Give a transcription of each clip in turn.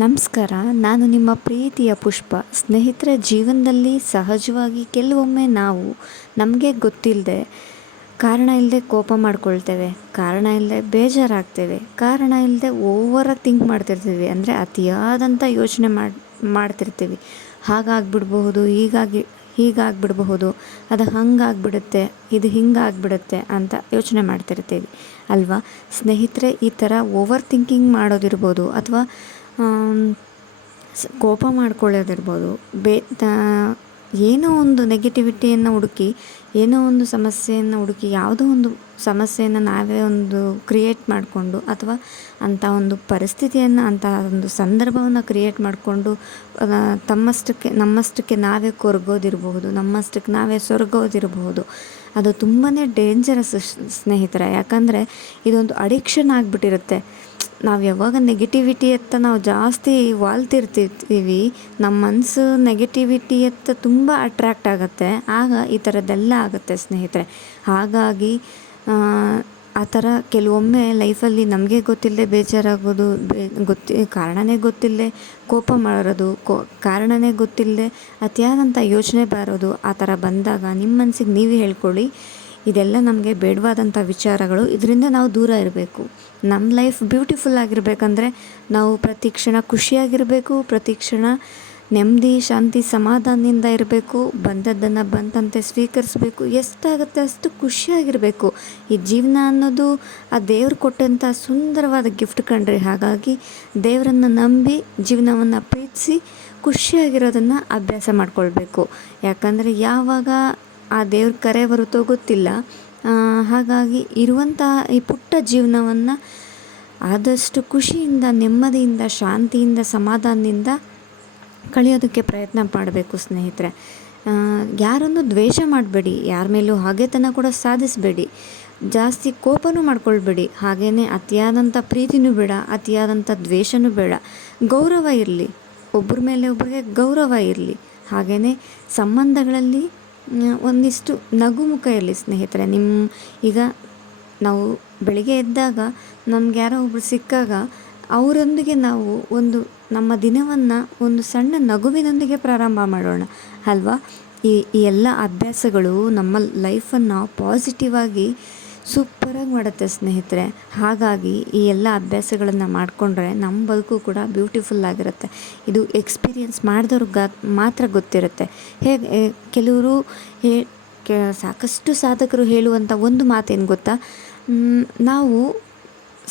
ನಮಸ್ಕಾರ. ನಾನು ನಿಮ್ಮ ಪ್ರೀತಿಯ ಪುಷ್ಪ. ಸ್ನೇಹಿತರ, ಜೀವನದಲ್ಲಿ ಸಹಜವಾಗಿ ಕೆಲವೊಮ್ಮೆ ನಾವು ನಮಗೆ ಗೊತ್ತಿಲ್ಲದೆ ಕಾರಣ ಇಲ್ಲದೆ ಕೋಪ ಮಾಡ್ಕೊಳ್ತೇವೆ, ಕಾರಣ ಇಲ್ಲದೆ ಬೇಜಾರಾಗ್ತೇವೆ, ಕಾರಣ ಇಲ್ಲದೆ ಓವರಾಗಿ ಥಿಂಕ್ ಮಾಡ್ತಿರ್ತೀವಿ, ಅಂದರೆ ಅತಿಯಾದಂಥ ಯೋಚನೆ ಮಾಡಿ, ಮಾಡ್ತಿರ್ತೀವಿ. ಹಾಗಾಗ್ಬಿಡ್ಬಹುದು, ಹೀಗಾಗಿ, ಹೀಗಾಗ್ಬಿಡಬಹುದು, ಅದು ಹಂಗಾಗ್ಬಿಡುತ್ತೆ, ಇದು ಹಿಂಗಾಗ್ಬಿಡುತ್ತೆ ಅಂತ ಯೋಚನೆ ಮಾಡ್ತಿರ್ತೀವಿ. ಅಲ್ವಾ? ಸ್ನೇಹಿತರೆ, ಈ ಥರ ಓವರ್ ಥಿಂಕಿಂಗ್ ಮಾಡೋದಿರ್ಬೋದು, ಅಥವಾ ಕೋಪ ಮಾಡ್ಕೊಳ್ಳೋದಿರ್ಬೋದು. ಬೇ ಏನೋ ಒಂದು ನೆಗೆಟಿವಿಟಿಯನ್ನು ಹುಡುಕಿ ಏನೋ ಒಂದು ಸಮಸ್ಯೆಯನ್ನು ಹುಡುಕಿ, ಯಾವುದೋ ಒಂದು ಸಮಸ್ಯೆಯನ್ನು ನಾವೇ ಒಂದು ಕ್ರಿಯೇಟ್ ಮಾಡಿಕೊಂಡು ಅಥವಾ ಅಂಥ ಒಂದು ಪರಿಸ್ಥಿತಿಯನ್ನು, ಅಂಥ ಒಂದು ಸಂದರ್ಭವನ್ನು ಕ್ರಿಯೇಟ್ ಮಾಡಿಕೊಂಡು ತಮ್ಮಷ್ಟಕ್ಕೆ, ನಮ್ಮಷ್ಟಕ್ಕೆ ನಾವೇ ಕೊರಗೋದಿರಬಹುದು, ನಮ್ಮಷ್ಟಕ್ಕೆ ನಾವೇ ಸೊರಗೋದಿರಬಹುದು. ಅದು ತುಂಬಾ ಡೇಂಜರಸ್ ಸ್ನೇಹಿತರೆ. ಯಾಕಂದರೆ ಇದೊಂದು ಅಡಿಕ್ಷನ್ ಆಗಿಬಿಟ್ಟಿರುತ್ತೆ. ನಾವು ಯಾವಾಗ ನೆಗೆಟಿವಿಟಿಯತ್ತ ನಾವು ಜಾಸ್ತಿ ವಾಲ್ತಿರ್ತಿರ್ತೀವಿ ನಮ್ಮ ಮನಸ್ಸು ನೆಗೆಟಿವಿಟಿಯತ್ತ ತುಂಬ ಅಟ್ರ್ಯಾಕ್ಟ್ ಆಗುತ್ತೆ. ಆಗ ಈ ಥರದ್ದೆಲ್ಲ ಆಗುತ್ತೆ ಸ್ನೇಹಿತರೆ. ಹಾಗಾಗಿ, ಆ ಥರ ಕೆಲವೊಮ್ಮೆ ಲೈಫಲ್ಲಿ ನಮಗೆ ಗೊತ್ತಿಲ್ಲದೆ ಬೇಜಾರಾಗೋದು, ಬೇ, ಗೊತ್ತಿ, ಕಾರಣನೇ ಗೊತ್ತಿಲ್ಲದೆ ಕೋಪ ಮಾಡೋದು ಕೋ, ಕಾರಣನೇ ಗೊತ್ತಿಲ್ಲದೆ ಅತಿಯಾದಂಥ ಯೋಚನೆ ಬರೋದು ಆ ಥರ ಬಂದಾಗ ನಿಮ್ಮ ಮನಸ್ಸಿಗೆ ನೀವೇ ಹೇಳ್ಕೊಳ್ಳಿ. ಇದೆಲ್ಲ ನಮಗೆ ಬೇಡವಾದಂಥ ವಿಚಾರಗಳು. ಇದರಿಂದ ನಾವು ದೂರ ಇರಬೇಕು. ನಮ್ಮ ಲೈಫ್ ಬ್ಯೂಟಿಫುಲ್ ಆಗಿರಬೇಕಂದ್ರೆ ನಾವು ಪ್ರತಿ ಕ್ಷಣ ಖುಷಿಯಾಗಿರಬೇಕು, ಪ್ರತಿ ಕ್ಷಣ ನೆಮ್ಮದಿ, ಶಾಂತಿ, ಸಮಾಧಾನದಿಂದ ಇರಬೇಕು. ಬಂದದ್ದನ್ನು ಬಂದಂತೆ ಸ್ವೀಕರಿಸಬೇಕು. ಎಷ್ಟಾಗುತ್ತೆ ಅಷ್ಟು ಖುಷಿಯಾಗಿರಬೇಕು. ಈ ಜೀವನ ಅನ್ನೋದು ಆ ದೇವ್ರು ಕೊಟ್ಟಂಥ ಸುಂದರವಾದ ಗಿಫ್ಟ್ ಕಂಡ್ರಿ ಹಾಗಾಗಿ ದೇವರನ್ನು ನಂಬಿ ಜೀವನವನ್ನು ಪ್ರೀತಿಸಿ ಖುಷಿಯಾಗಿರೋದನ್ನು ಅಭ್ಯಾಸ ಮಾಡ್ಕೊಳ್ಬೇಕು. ಯಾಕಂದರೆ ಯಾವಾಗ ಆ ದೇವ್ರ ಕರೆ ಬರುತ್ತೋ ಗೊತ್ತಿಲ್ಲ. ಹಾಗಾಗಿ ಇರುವಂತಹ ಈ ಪುಟ್ಟ ಜೀವನವನ್ನು ಆದಷ್ಟು ಖುಷಿಯಿಂದ, ನೆಮ್ಮದಿಯಿಂದ, ಶಾಂತಿಯಿಂದ, ಸಮಾಧಾನದಿಂದ ಕಳೆಯೋದಕ್ಕೆ ಪ್ರಯತ್ನ ಮಾಡಬೇಕು ಸ್ನೇಹಿತರೆ. ಯಾರನ್ನು ದ್ವೇಷ ಮಾಡಬೇಡಿ, ಯಾರ ಮೇಲೂ ಹಾಗೆತನ ಕೂಡ ಸಾಧಿಸಬೇಡಿ. ಜಾಸ್ತಿ ಕೋಪನೂ ಮಾಡ್ಕೊಳ್ಬೇಡಿ ಹಾಗೆಯೇ ಅತಿಯಾದಂಥ ಪ್ರೀತಿನೂ ಬೇಡ ಅತಿಯಾದಂಥ ದ್ವೇಷನೂ ಬೇಡ. ಗೌರವ ಇರಲಿ, ಒಬ್ಬರ ಮೇಲೆ ಒಬ್ಬರಿಗೆ ಗೌರವ ಇರಲಿ. ಹಾಗೆಯೇ ಸಂಬಂಧಗಳಲ್ಲಿ ಒಂದಿಷ್ಟು ನಗುಮುಖ ಇರಲಿ ಸ್ನೇಹಿತರೆ. ನಿಮ್ಮ ಈಗ ನಾವು ಬೆಳಿಗ್ಗೆ ಎದ್ದಾಗ, ನಮ್ಗೆ ಯಾರೋ ಒಬ್ರು ಸಿಕ್ಕಾಗ ಅವರೊಂದಿಗೆ ನಾವು ಒಂದು ನಮ್ಮ ದಿನವನ್ನು ಒಂದು ಸಣ್ಣ ನಗುವಿನೊಂದಿಗೆ ಪ್ರಾರಂಭ ಮಾಡೋಣ. ಅಲ್ವಾ? ಈ ಈ ಎಲ್ಲ ಅಭ್ಯಾಸಗಳು ನಮ್ಮ ಲೈಫನ್ನು ಪಾಸಿಟಿವ್ ಆಗಿ ಸೂಪರಾಗಿ ಮಾಡುತ್ತೆ ಸ್ನೇಹಿತರೆ. ಹಾಗಾಗಿ ಈ ಎಲ್ಲ ಅಭ್ಯಾಸಗಳನ್ನು ಮಾಡಿಕೊಂಡ್ರೆ ನಮ್ಮ ಬದುಕು ಕೂಡ ಬ್ಯೂಟಿಫುಲ್ ಆಗಿರುತ್ತೆ. ಇದು ಎಕ್ಸ್ಪೀರಿಯನ್ಸ್ ಮಾಡಿದವ್ರಿಗೆ ಮಾತ್ರ ಗೊತ್ತಿರುತ್ತೆ. ಹೇಗೆ ಕೆಲವರು ಹೇ ಸಾಕಷ್ಟು ಸಾಧಕರು ಹೇಳುವಂಥ ಒಂದು ಮಾತೇನು ಗೊತ್ತಾ? ನಾವು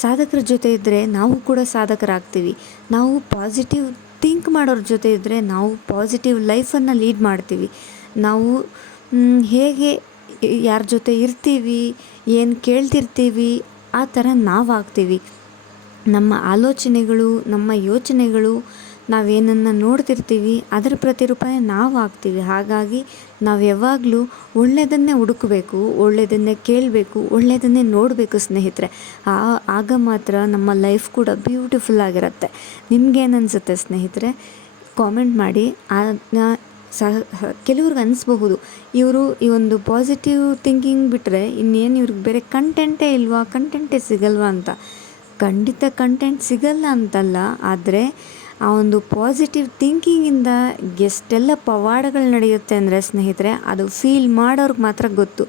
ಸಾಧಕರ ಜೊತೆ ಇದ್ದರೆ ನಾವು ಕೂಡ ಸಾಧಕರಾಗ್ತೀವಿ. ನಾವು ಪಾಸಿಟಿವ್ ಥಿಂಕ್ ಮಾಡೋರ ಜೊತೆ ಇದ್ದರೆ ನಾವು ಪಾಸಿಟಿವ್ ಲೈಫನ್ನು ಲೀಡ್ ಮಾಡ್ತೀವಿ. ನಾವು ಹೇಗೆ ಯಾರ ಜೊತೆ ಇರ್ತೀವಿ, ಏನು ಕೇಳ್ತಿರ್ತೀವಿ, ಆ ಥರ ನಾವಾಗ್ತೀವಿ. ನಮ್ಮ ಆಲೋಚನೆಗಳು, ನಮ್ಮ ಯೋಚನೆಗಳು ನಾವೇನನ್ನು ನೋಡ್ತಿರ್ತೀವಿ, ಅದರ ಪ್ರತಿರೂಪನೇ ನಾವು ಆಗ್ತೀವಿ ಹಾಗಾಗಿ ನಾವು ಯಾವಾಗಲೂ ಒಳ್ಳೆಯದನ್ನೇ ಹುಡುಕಬೇಕು ಒಳ್ಳೆಯದನ್ನೇ ಕೇಳಬೇಕು ಒಳ್ಳೆಯದನ್ನೇ ನೋಡಬೇಕು ಸ್ನೇಹಿತರೆ. ಆ, ಆಗ ಮಾತ್ರ ನಮ್ಮ ಲೈಫ್ ಕೂಡ ಬ್ಯೂಟಿಫುಲ್ ಆಗಿರುತ್ತೆ. ನಿಮ್ಗೇನು ಅನಿಸುತ್ತೆ ಸ್ನೇಹಿತರೆ? ಕಾಮೆಂಟ್ ಮಾಡಿ. ಸಹ, ಕೆಲವ್ರಿಗೆ ಅನಿಸ್ಬಹುದು, ಇವರು ಈ ಒಂದು ಪಾಸಿಟಿವ್ ಥಿಂಕಿಂಗ್ ಬಿಟ್ಟರೆ ಇನ್ನೇನು ಇವ್ರಿಗೆ ಬೇರೆ ಕಂಟೆಂಟೇ ಇಲ್ವಾ? ಕಂಟೆಂಟೇ ಸಿಗಲ್ವಾ ಅಂತ. ಖಂಡಿತ ಕಂಟೆಂಟ್ ಸಿಗಲ್ಲ ಅಂತಲ್ಲ, ಆದರೆ ಆ ಒಂದು ಪಾಸಿಟಿವ್ ಥಿಂಕಿಂಗಿಂದ ಎಷ್ಟೆಲ್ಲ ಪವಾಡಗಳು ನಡೆಯುತ್ತೆ ಅಂದರೆ ಸ್ನೇಹಿತರೆ, ಅದು ಫೀಲ್ ಮಾಡೋರ್ಗೆ ಮಾತ್ರ ಗೊತ್ತು.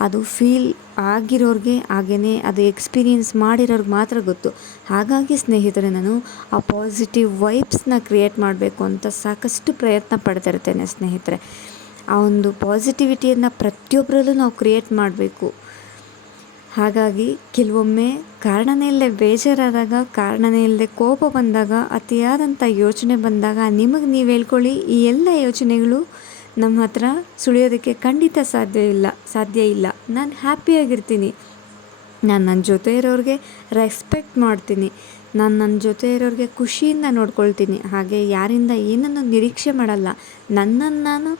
ಅದು ಫೀಲ್ ಆಗಿರೋರಿಗೆ ಹಾಗೆಯೇ ಅದು ಎಕ್ಸ್ಪೀರಿಯನ್ಸ್ ಮಾಡಿರೋರ್ಗೆ ಮಾತ್ರ ಗೊತ್ತು. ಹಾಗಾಗಿ ಸ್ನೇಹಿತರೆ, ನಾನು ಆ ಪಾಸಿಟಿವ್ ವೈಬ್ಸ್ನ ಕ್ರಿಯೇಟ್ ಮಾಡಬೇಕು ಅಂತ ಸಾಕಷ್ಟು ಪ್ರಯತ್ನ ಪಡ್ತಿರ್ತೇನೆ ಸ್ನೇಹಿತರೆ. ಆ ಒಂದು ಪಾಸಿಟಿವಿಟಿಯನ್ನು ಪ್ರತಿಯೊಬ್ಬರಲ್ಲೂ ನಾವು ಕ್ರಿಯೇಟ್ ಮಾಡಬೇಕು. ಹಾಗಾಗಿ, ಕೆಲವೊಮ್ಮೆ ಕಾರಣನೇ ಇಲ್ಲದೆ ಬೇಜಾರಾದಾಗ, ಕಾರಣನೇ ಇಲ್ಲದೆ ಕೋಪ ಬಂದಾಗ, ಅತಿಯಾದಂಥ ಯೋಚನೆ ಬಂದಾಗ ನಿಮಗೆ ನೀವು ಹೇಳ್ಕೊಳ್ಳಿ, ಈ ಎಲ್ಲ ಯೋಚನೆಗಳು ನಮ್ಮ ಹತ್ರ ಸುಳಿಯೋದಕ್ಕೆ ಖಂಡಿತ ಸಾಧ್ಯ ಇಲ್ಲ ಸಾಧ್ಯ ಇಲ್ಲ. ನಾನು ಹ್ಯಾಪಿಯಾಗಿರ್ತೀನಿ ನಾನು ನನ್ನ ಜೊತೆ ಇರೋರಿಗೆ ರೆಸ್ಪೆಕ್ಟ್ ಮಾಡ್ತೀನಿ. ನಾನು ನನ್ನ ಜೊತೆ ಇರೋರಿಗೆ ಖುಷಿಯಿಂದ ನೋಡ್ಕೊಳ್ತೀನಿ. ಹಾಗೆ ಯಾರಿಂದ ಏನನ್ನು ನಿರೀಕ್ಷೆ ಮಾಡಲ್ಲ. ನನ್ನನ್ನು ನಾನು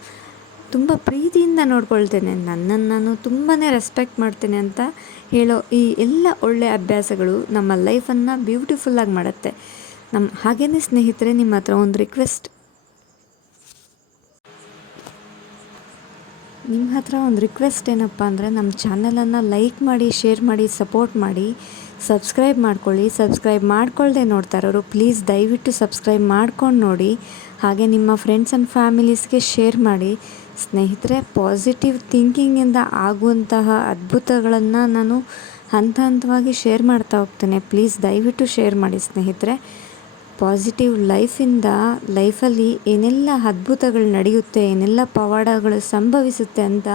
ತುಂಬ ಪ್ರೀತಿಯಿಂದ ನೋಡ್ಕೊಳ್ತೇನೆ. ನನ್ನನ್ನು ನಾನು ತುಂಬಾ ರೆಸ್ಪೆಕ್ಟ್ ಮಾಡ್ತೇನೆ ಅಂತ ಹೇಳೋ ಈ ಎಲ್ಲ ಒಳ್ಳೆಯ ಅಭ್ಯಾಸಗಳು ನಮ್ಮ ಲೈಫನ್ನು ಬ್ಯೂಟಿಫುಲ್ಲಾಗಿ ಮಾಡುತ್ತೆ. ನಮ್ಮ ಹಾಗೆಯೇ ಸ್ನೇಹಿತರೆ, ನಿಮ್ಮ ಹತ್ರ ಒಂದು ರಿಕ್ವೆಸ್ಟ್ ನಿಮ್ಮ ಹತ್ರ ಒಂದು ರಿಕ್ವೆಸ್ಟ್ ಏನಪ್ಪ ಅಂದರೆ, ನಮ್ಮ ಚಾನಲನ್ನು ಲೈಕ್ ಮಾಡಿ ಶೇರ್ ಮಾಡಿ ಸಪೋರ್ಟ್ ಮಾಡಿ ಸಬ್ಸ್ಕ್ರೈಬ್ ಮಾಡ್ಕೊಳ್ಳಿ. ಸಬ್ಸ್ಕ್ರೈಬ್ ಮಾಡ್ಕೊಳ್ಳದೆ ನೋಡ್ತಾ ಇರೋರು ಪ್ಲೀಸ್ ದಯವಿಟ್ಟು ಸಬ್ಸ್ಕ್ರೈಬ್ ಮಾಡ್ಕೊಂಡು ನೋಡಿ. ಹಾಗೆ ನಿಮ್ಮ ಫ್ರೆಂಡ್ಸ್ ಆ್ಯಂಡ್ ಫ್ಯಾಮಿಲೀಸ್ಗೆ ಶೇರ್ ಮಾಡಿ. ಸ್ನೇಹಿತರೆ ಪಾಸಿಟಿವ್ ಥಿಂಕಿಂಗಿಂದ ಆಗುವಂತಹ ಅದ್ಭುತಗಳನ್ನು ನಾನು ಹಂತ ಹಂತವಾಗಿ ಶೇರ್ ಮಾಡ್ತಾ ಹೋಗ್ತೇನೆ. ಪ್ಲೀಸ್ ದಯವಿಟ್ಟು ಶೇರ್ ಮಾಡಿ ಸ್ನೇಹಿತರೆ. ಪಾಸಿಟಿವ್ ಲೈಫಿಂದ ಲೈಫಲ್ಲಿ ಏನೆಲ್ಲ ಅದ್ಭುತಗಳು ನಡೆಯುತ್ತೆ, ಏನೆಲ್ಲ ಪವಾಡಗಳು ಸಂಭವಿಸುತ್ತೆ ಅಂತ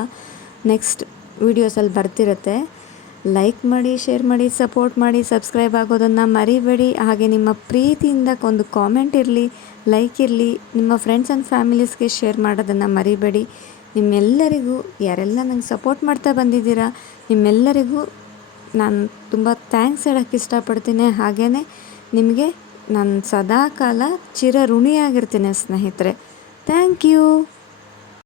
ನೆಕ್ಸ್ಟ್ ವೀಡಿಯೋಸಲ್ಲಿ ಬರ್ತಿರುತ್ತೆ. ಲೈಕ್ ಮಾಡಿ ಶೇರ್ ಮಾಡಿ ಸಪೋರ್ಟ್ ಮಾಡಿ ಸಬ್ಸ್ಕ್ರೈಬ್ ಆಗೋದನ್ನು ಮರಿಬೇಡಿ. ಹಾಗೆ ನಿಮ್ಮ ಪ್ರೀತಿಯಿಂದ ಒಂದು ಕಾಮೆಂಟ್ ಇರಲಿ ಲೈಕ್ ಇರಲಿ, ನಿಮ್ಮ ಫ್ರೆಂಡ್ಸ್ ಆ್ಯಂಡ್ ಫ್ಯಾಮಿಲೀಸ್ಗೆ ಶೇರ್ ಮಾಡೋದನ್ನು ಮರಿಬೇಡಿ. ನಿಮ್ಮೆಲ್ಲರಿಗೂ, ಯಾರೆಲ್ಲ ನಂಗೆ ಸಪೋರ್ಟ್ ಮಾಡ್ತಾ ಬಂದಿದ್ದೀರಾ, ನಿಮ್ಮೆಲ್ಲರಿಗೂ ನಾನು ತುಂಬ ಥ್ಯಾಂಕ್ಸ್ ಹೇಳೋಕ್ಕೆ ಇಷ್ಟಪಡ್ತೀನಿ. ಹಾಗೆಯೇ ನಿಮಗೆ ನಾನು ಸದಾ ಕಾಲ ಚಿರ ಋಣಿಯಾಗಿರ್ತೀನಿ ಸ್ನೇಹಿತರೆ. Thank you